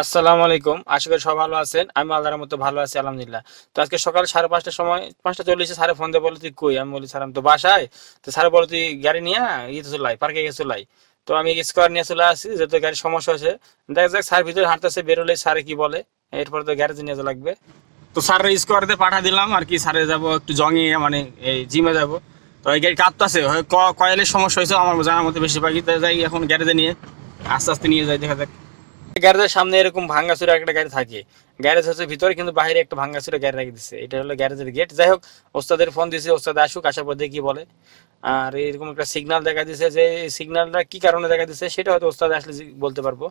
আসসালামু আলাইকুম। আশা করি সবাই ভালো আছেন। আমি আল্লাহর মতো ভালো আছি আলহামদুলিল্লাহ। তো আজকে সকাল 5:30টার সময় 5:40 স্যারে ফোন দিয়ে বলে তুই কই? আমি বলি স্যার আমি তো বাসায়। তো স্যার বলে তুই গাড়ি নিয়ে ইয়েতে চলে আয়, পার্কে গিয়ে চলে আয়। তো আমি স্কোয়ার নিয়ে চলে আসছি যেহেতু গাড়ির সমস্যা হয়েছে। দেখা যাক স্যার ভিতরে হাঁটতেছে, বেরোলে স্যারে কি বলে। এরপরে তো গ্যারেজে নিয়ে যাওয়া লাগবে। তো স্যারের স্কোয়ারতে পাঠা দিলাম আর কি, স্যারে যাবো একটু জঙিয়ে মানে এই জিমে যাবো। তো এই গাড়ি কাঁপতেছে, কয়েলের সমস্যা হয়েছে আমার জানার মতো বেশিরভাগই। তো যাই এখন গ্যারেজে নিয়ে আস্তে আস্তে নিয়ে যাই, দেখা যাক। গ্যারেজের সামনে এরকম ভাঙাচুরা একটা গাড়ি থাকে। গ্যারেজ হচ্ছে ভিতরে, কিন্তু বাইরে একটা ভাঙাচুরা গাড়ি রেখে দিচ্ছে। এটা হলো গ্যারেজের গেট। যাই হোক, ওস্তাদের ফোন দিয়েছে, ওস্তাদ আসুক, আসার পর দেখি কি বলে। আর এরকম একটা সিগন্যাল দেখা দিচ্ছে, যে সিগন্যালটা কি কারণে দেখা দিচ্ছে সেটা হয়তো ওস্তাদ আসলে বলতে পারবো।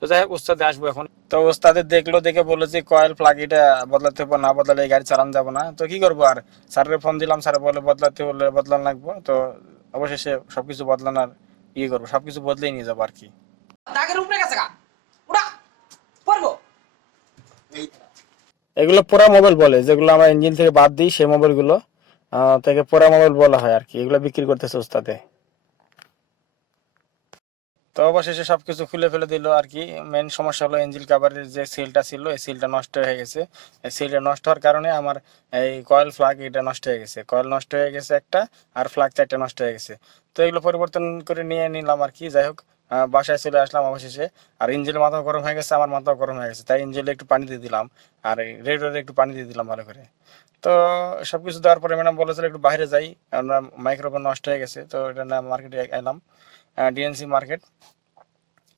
তো যাই হোক, ওস্তাদে আসবো এখন। তো ওস্তাদের দেখলো, দেখে বললো যে কয়েল প্লাগ এটা বদলাতে হবে, না বদলালে এই গাড়ি চালানো যাবো না। তো কি করবো আর, স্যারের ফোন দিলাম, স্যার বলে বদলাতে বললে বদলানো লাগবো। তো অবশেষে সবকিছু বদলানোর করবো, সবকিছু বদলেই নিয়ে যাবো আর কি। দাগের উপরে গেছে গা ওরা পড়বো। এগুলো পোড়া মোবাইল বলে, যেগুলো আমরা ইঞ্জিন থেকে বাদ দিই সেই মোবাইলগুলো থেকে পোড়া মোবাইল বলা হয় আর কি। এগুলো বিক্রি করতেছে ওস্তাদে। তো অবশেষে সবকিছু খুলে ফেলে দিল আর কি। মেন সমস্যা হলো ইঞ্জিন কাভারের যে সিলটা ছিল, এই সিলটা নষ্ট হয়ে গেছে। এই সিলটা নষ্ট হওয়ার কারণে আমার এই কয়েল ফ্লাগ এটা নষ্ট হয়ে গেছে, কয়েল নষ্ট হয়ে গেছে একটা, আর ফ্লাগ চারটা নষ্ট হয়ে গেছে। তো এগুলো পরিবর্তন করে নিয়ে নিলাম আর কি। যাই হোক, বাসায় চলে আসলাম অবশেষে। আর ইঞ্জিনের মাথাও গরম হয়ে গেছে, আমার মাথাও গরম হয়ে গেছে, তাই ইঞ্জিনে একটু পানি দিয়ে দিলাম। আর এই রেডিওতে একটু পানি দিয়ে দিলাম ভালো করে। তো সবকিছু দেওয়ার পরে ম্যাডাম বলেছিল একটু বাইরে যাই, আমরা মাইক্রোফোন নষ্ট হয়ে গেছে। তো এটা না মার্কেটে এলাম, ডিএনসি মার্কেট।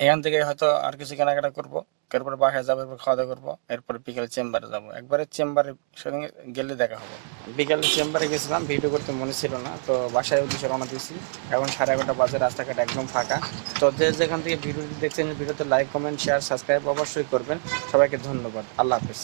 এখান থেকে হয়তো আর কিছু কেনাকাটা করবো, এরপরে বাসায় যাবো, এরপর খাওয়া দাওয়া করবো, এরপরে বিকেলে চেম্বারে যাবো। একবারে চেম্বারে সঙ্গে গেলে দেখা হবে। বিকেলে চেম্বারে গেছিলাম, ভিডিও করতে মনে ছিল না, তো বাসায় উদ্দেশ্যে রওনা দিয়েছি। এখন 11:30 বাজে, রাস্তাঘাট একদম ফাঁকা। তো যে যেখান থেকে ভিডিওটি দেখছেন, ভিডিওতে লাইক, কমেন্ট, শেয়ার, সাবস্ক্রাইব অবশ্যই করবেন। সবাইকে ধন্যবাদ। আল্লাহ হাফেজ।